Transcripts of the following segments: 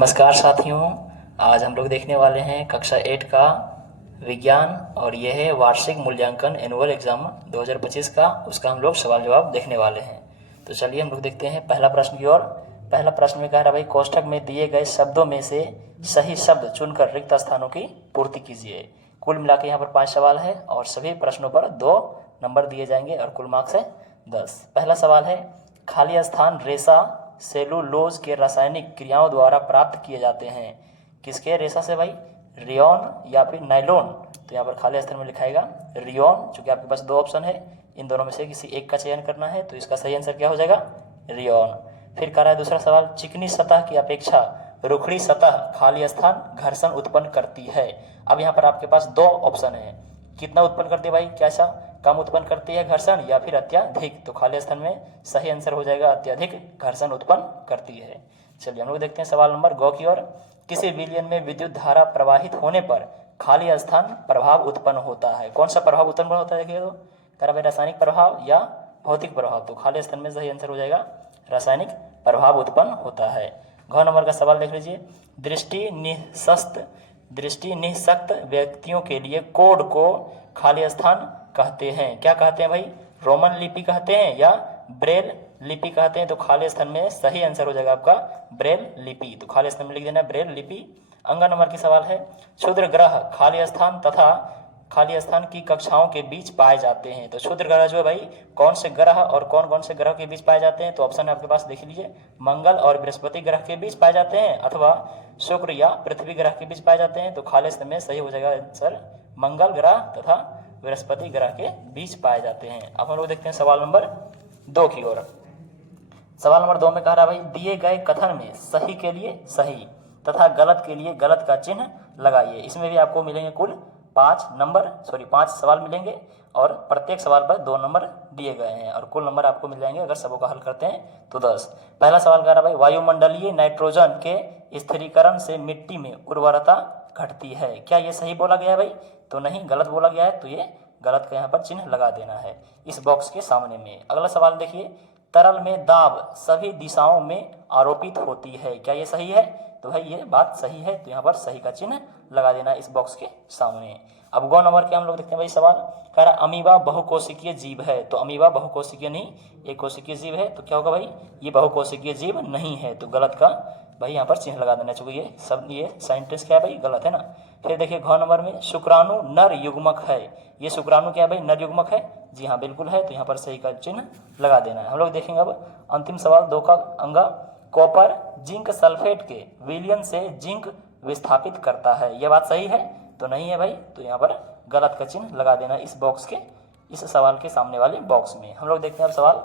नमस्कार साथियों। आज हम लोग देखने वाले हैं कक्षा 8 का विज्ञान और यह है वार्षिक मूल्यांकन एनुअल एग्जाम 2025 का। उसका हम लोग सवाल जवाब देखने वाले हैं। तो चलिए हम लोग देखते हैं पहला प्रश्न की ओर। पहला प्रश्न में कह रहा भाई कोष्ठक में दिए गए शब्दों में से सही शब्द चुनकर रिक्त स्थानों की पूर्ति कीजिए। कुल मिला के यहाँ पर 5 सवाल है और सभी प्रश्नों पर 2 नंबर दिए जाएंगे और कुल मार्क्स है 10। पहला सवाल है खाली स्थान रेशा सेलुलोज के रासायनिक क्रियाओं द्वारा प्राप्त किए जाते हैं। किसके रेशा से भाई? रियोन या फिर नाइलोन। तो यहाँ पर खाली स्थान में लिखाएगा रियोन, चूंकि आपके पास 2 ऑप्शन है, इन दोनों में से किसी एक का चयन करना है, तो इसका सही आंसर क्या हो जाएगा? रियोन। फिर कह रहा है दूसरा सवाल चिकनी सतह की अपेक्षा रुखड़ी सतह खाली स्थान घर्षण उत्पन्न करती है। अब यहाँ पर आपके पास 2 ऑप्शन है, कितना उत्पन्न करती है भाई? कैसा कम उत्पन्न करती है घर्षण या फिर अत्यधिक? तो खाली स्थान में सही आंसर हो जाएगा अत्यधिक घर्षण उत्पन्न करती है। चलिए हम लोग देखते हैं सवाल नंबर 2 की ओर। किसी विलयन में विद्युत धारा प्रवाहित होने पर खाली स्थान प्रभाव उत्पन्न होता है। कौन सा प्रभाव उत्पन्न होता है? देखिए तो कह रहा भाई रासायनिक प्रभाव या भौतिक प्रभाव। तो खाली स्थान में सही आंसर हो जाएगा रासायनिक प्रभाव उत्पन्न होता है। घ नंबर का सवाल देख लीजिए। दृष्टि निःशक्त व्यक्तियों के लिए कोड को खाली स्थान कहते हैं। क्या कहते हैं भाई? रोमन लिपि कहते हैं या ब्रेल लिपि कहते हैं? तो खाली स्थान में सही आंसर हो जाएगा आपका ब्रेल लिपि। तो खाली स्थान में लिख देना ब्रेल लिपि। अंग नंबर की सवाल है क्षुद्र ग्रह खाली स्थान तथा खाली स्थान की कक्षाओं के बीच पाए जाते हैं। तो क्षुद्र ग्रह जो है भाई कौन से ग्रह और कौन कौन से ग्रह के बीच पाए जाते हैं? तो ऑप्शन आपके पास देख लीजिए, मंगल और बृहस्पति ग्रह के बीच पाए जाते हैं अथवा शुक्र या पृथ्वी ग्रह के बीच पाए जाते हैं। तो खाली स्थान में सही हो जाएगा आंसर मंगल ग्रह तथा बृहस्पति ग्रह के बीच पाए जाते हैं। अब हम लोग देखते हैं सवाल नंबर 2 की ओर। सवाल नंबर 2 में कह रहा है भाई दिए गए कथन में सही के लिए सही तथा गलत के लिए गलत का चिन्ह लगाइए। इसमें भी आपको मिलेंगे कुल 5 सवाल मिलेंगे और प्रत्येक सवाल पर 2 नंबर दिए गए हैं और कुल नंबर आपको मिल जाएंगे अगर सबों का हल करते हैं तो 10। पहला सवाल कह रहा भाई वायुमंडलीय नाइट्रोजन के स्थिरीकरण से मिट्टी में उर्वरता घटती है। क्या ये सही बोला गया है भाई? तो नहीं, गलत बोला गया है। तो ये गलत का यहाँ पर चिन्ह लगा देना है इस बॉक्स के सामने में। अगला सवाल देखिए तरल में दाब सभी दिशाओं में आरोपित होती है। क्या ये सही है? तो भाई ये बात सही है, तो यहाँ पर सही का चिन्ह लगा देना इस बॉक्स के सामने। अब गौ नंबर के हम लोग देखते हैं भाई सवाल कह रहा अमीबा बहुकोशिकीय जीव है। तो अमीबा बहुकोशिकीय नहीं, एक कोशिकीय जीव है। तो क्या होगा भाई? ये बहुकोशिकीय जीव नहीं है, तो गलत का भाई यहाँ पर चिन्ह लगा देना चाहिए। ये सब ये साइंटिस्ट क्या है भाई? गलत है ना। फिर देखिए घ नंबर में शुक्राणु नर युग्मक है। ये शुक्राणु क्या है भाई? नर युग्मक है। जी हाँ बिल्कुल है, तो यहाँ पर सही का चिन्ह लगा देना है। हम लोग देखेंगे अब अंतिम सवाल 2 का अंगा कॉपर जिंक सल्फेट के विलयन से जिंक विस्थापित करता है। यह बात सही है? तो नहीं है भाई, तो यहाँ पर गलत का चिन्ह लगा देना इस बॉक्स के इस सवाल के सामने वाले बॉक्स में। हम लोग देखते हैं अब सवाल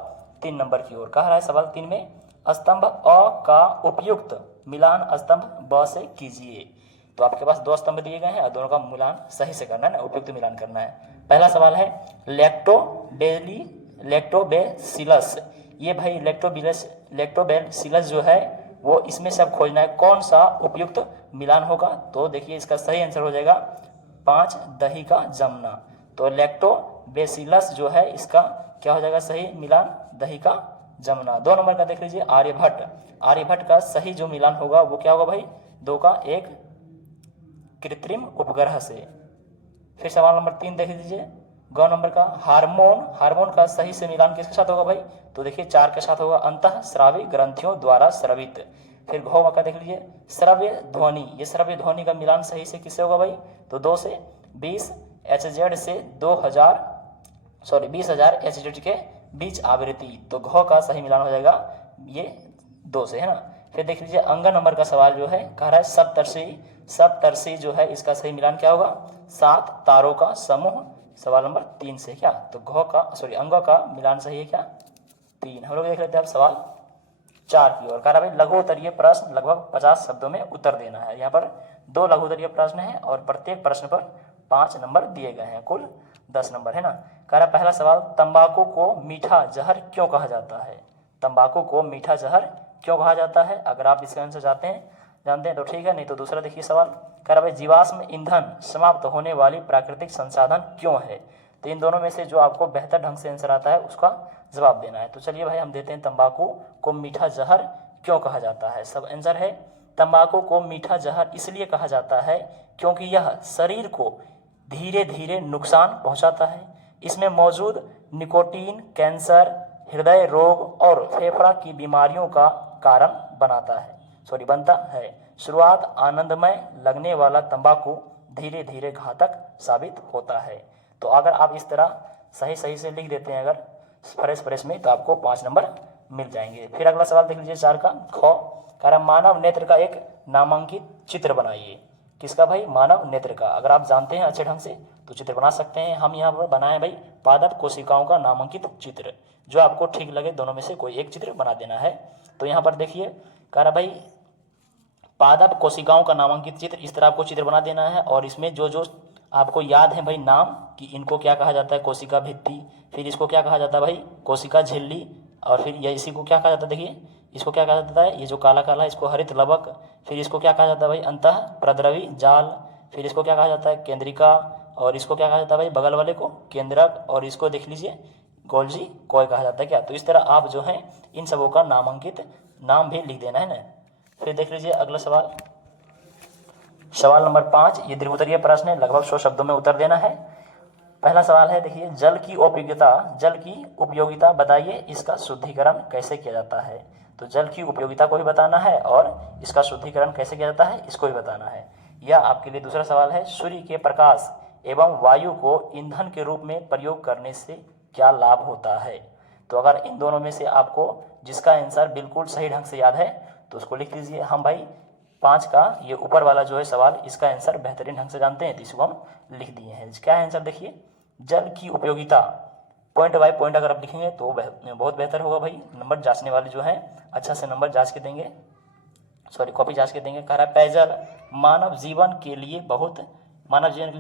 3 नंबर की ओर। कह रहा है सवाल 3 में स्तंभ अ का उपयुक्त मिलान स्तंभ ब से कीजिए। तो आपके पास 2 स्तंभ दिए गए हैं और दोनों का मिलान सही से करना है ना, उपयुक्त मिलान करना है। पहला सवाल है लैक्टोबैसिलस। ये भाई लैक्टोबैसिलस जो है वो इसमें से अब खोजना है कौन सा उपयुक्त मिलान होगा। तो देखिए इसका सही आंसर हो जाएगा 5 दही का जमना। तो लैक्टोबैसिलस जो है इसका क्या हो जाएगा सही मिलान? दही का जमना। 2 नंबर का देख लीजिए आर्यभट्ट का सही जो मिलान होगा वो क्या होगा भाई? 2 का 1 कृत्रिम उपग्रह से। फिर सवाल नंबर 3 देख लीजिए ग नंबर का हार्मोन का सही से मिलान किसके साथ होगा भाई? तो देखिए 4 के साथ होगा अंतः स्रावी ग्रंथियों द्वारा स्रवित। फिर घ का देख लीजिए श्रव्य ध्वनि। ये श्रव्य ध्वनि का मिलान सही से किससे होगा भाई? तो 2 से 20 HZ से 20,000 HZ के बीच आवृत्ति। तो घ का सही मिलान हो जाएगा ये 2 से, है ना। फिर देख लीजिए अंग नंबर का सवाल जो है कह रहा है सप्तर्षि जो है इसका सही मिलान क्या होगा? 7 तारों का समूह। सवाल नंबर 3 से क्या? तो अंग का मिलान सही है क्या? 3। हम लोग देख लेते हैं अब सवाल 4 की ओर। कह रहा भाई लघु उत्तरीय प्रश्न लगभग 50 शब्दों में उत्तर देना है। यहाँ पर 2 लघु उत्तरीय प्रश्न है और प्रत्येक प्रश्न पर 5 नंबर दिए गए हैं, कुल 10 नंबर, है ना। कह रहा पहला सवाल तंबाकू को मीठा जहर क्यों कहा जाता है? तंबाकू को मीठा जहर क्यों कहा जाता है? अगर आप इसका आंसर जानते हैं तो ठीक है, नहीं तो दूसरा देखिए सवाल कह रहा भाई जीवाश्म ईंधन समाप्त होने वाली प्राकृतिक संसाधन क्यों है? तो इन दोनों में से जो आपको बेहतर ढंग से आंसर आता है उसका जवाब देना है। तो चलिए भाई हम देते हैं तंबाकू को मीठा जहर क्यों कहा जाता है। सब आंसर है तंबाकू को मीठा जहर इसलिए कहा जाता है क्योंकि यह शरीर को धीरे धीरे नुकसान पहुंचाता है। इसमें मौजूद निकोटीन कैंसर, हृदय रोग और फेफड़ा की बीमारियों का कारण बनता है। शुरुआत आनंदमय लगने वाला तंबाकू धीरे धीरे घातक साबित होता है। तो अगर आप इस तरह सही से लिख देते हैं अगर फ्रेश में, तो आपको 5 नंबर मिल जाएंगे। फिर अगला सवाल देख लीजिए 4 का ख, कह रहा मानव नेत्र का एक नामांकित चित्र बनाइए। किसका भाई? मानव नेत्र का। अगर आप जानते हैं अच्छे ढंग से तो चित्र बना सकते हैं। हम यहाँ पर बनाए भाई पादप कोशिकाओं का नामांकित चित्र। जो आपको ठीक लगे दोनों में से कोई एक चित्र बना देना है। तो यहाँ पर देखिए कह रहा भाई पादप कोशिकाओं का नामांकित चित्र, इस तरह आपको चित्र बना देना है। और इसमें जो आपको याद है भाई नाम कि इनको क्या कहा जाता है, कोशिका भित्ति, फिर इसको क्या कहा जाता है भाई कोशिका झिल्ली, और फिर ये इसी को क्या कहा जाता है, देखिए इसको क्या कहा जाता है, ये जो काला काला है इसको हरित लवक, फिर इसको क्या कहा जाता है भाई अंतः प्रद्रवी जाल, फिर इसको क्या कहा जाता है केंद्रिका, और इसको क्या कहा जाता है भाई बगल वाले को केंद्रक, और इसको देख लीजिए गोल्जी कोय कहा जाता है क्या। तो इस तरह आप जो है इन सबों का नामांकित नाम भी लिख देना है ना। फिर देख लीजिए अगला सवाल नंबर 5, ये द्विउत्तरीय प्रश्न है, लगभग 100 शब्दों में उत्तर देना है। पहला सवाल है देखिए जल की उपयोगिता बताइए, इसका शुद्धिकरण कैसे किया जाता है। तो जल की उपयोगिता को भी बताना है और इसका शुद्धिकरण कैसे किया जाता है इसको भी बताना है। यह आपके लिए दूसरा सवाल है, सूर्य के प्रकाश एवं वायु को ईंधन के रूप में प्रयोग करने से क्या लाभ होता है। तो अगर इन दोनों में से आपको जिसका आंसर बिल्कुल सही ढंग से याद है तो उसको लिख लीजिए। हम भाई 5 का ये ऊपर वाला जो है सवाल, इसका आंसर बेहतरीन ढंग से जानते हैं तो इसको हम लिख दिए हैं। क्या आंसर देखिए, जल की उपयोगिता पॉइंट बाय पॉइंट अगर आप लिखेंगे तो बहुत बेहतर होगा भाई। नंबर जांचने वाले जो हैं अच्छा से नंबर जांच के देंगे, कॉपी जांच के देंगे। कह रहा है पेयजल मानव जीवन के लिए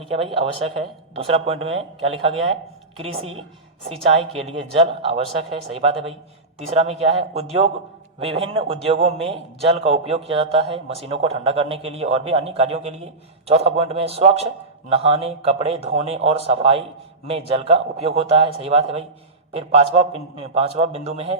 क्या भाई आवश्यक है। दूसरा पॉइंट में क्या लिखा गया है, कृषि सिंचाई के लिए जल आवश्यक है, सही बात है भाई। तीसरा में क्या है, विभिन्न उद्योगों में जल का उपयोग किया जाता है, मशीनों को ठंडा करने के लिए और भी अन्य कार्यों के लिए। चौथा पॉइंट में स्वच्छ नहाने, कपड़े धोने और सफाई में जल का उपयोग होता है, सही बात है भाई। फिर पांचवा बिंदु में है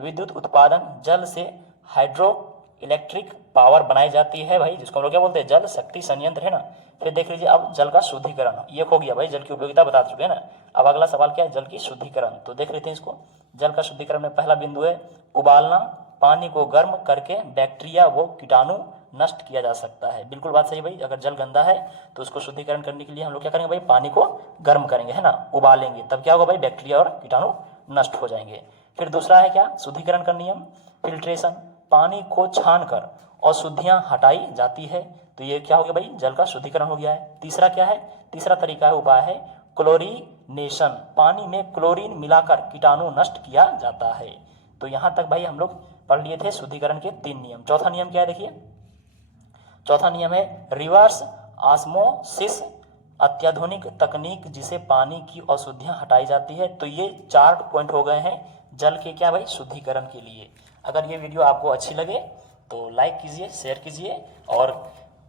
विद्युत उत्पादन, जल से हाइड्रो इलेक्ट्रिक पावर बनाई जाती है भाई, जिसको हम लोग क्या बोलते हैं जल शक्ति संयंत्र है ना। फिर देख लीजिए अब जल का शुद्धिकरण, ये हो गया भाई, जल की उपयोगिता बता चुके हैं ना। अब अगला सवाल क्या है, जल की शुद्धिकरण। तो देख लेते हैं इसको। जल का शुद्धिकरण में पहला बिंदु है उबालना, पानी को गर्म करके बैक्टीरिया व कीटाणु नष्ट किया जा सकता है। बिल्कुल बात सही भाई, अगर जल गंदा है तो उसको शुद्धिकरण करने के लिए हम लोग क्या करेंगे भाई, पानी को गर्म करेंगे है ना, उबालेंगे, तब क्या होगा भाई बैक्टीरिया और कीटाणु नष्ट हो जाएंगे। फिर दूसरा है क्या, शुद्धिकरण का नियम फिल्ट्रेशन, पानी को छानकर अशुद्धियां हटाई जाती है, तो ये क्या हो गया भाई जल का शुद्धिकरण हो गया है। तीसरा क्या है, तीसरा तरीका है उपाय है क्लोरीनेशन, पानी में क्लोरीन मिलाकर कीटाणु नष्ट किया जाता है। तो यहाँ तक भाई हम लोग पढ़ लिए थे शुद्धिकरण के 3 नियम। चौथा नियम क्या है देखिए, चौथा नियम है रिवर्स ऑस्मोसिस, अत्याधुनिक तकनीक जिसे पानी की अशुद्धियां हटाई जाती है। तो ये 4 पॉइंट हो गए हैं जल के क्या भाई शुद्धिकरण के लिए। अगर ये वीडियो आपको अच्छी लगे तो लाइक कीजिए, शेयर कीजिए और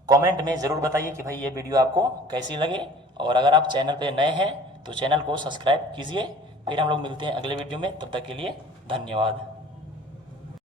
कमेंट में ज़रूर बताइए कि भाई ये वीडियो आपको कैसी लगे। और अगर आप चैनल पे नए हैं तो चैनल को सब्सक्राइब कीजिए। फिर हम लोग मिलते हैं अगले वीडियो में, तब तक के लिए धन्यवाद।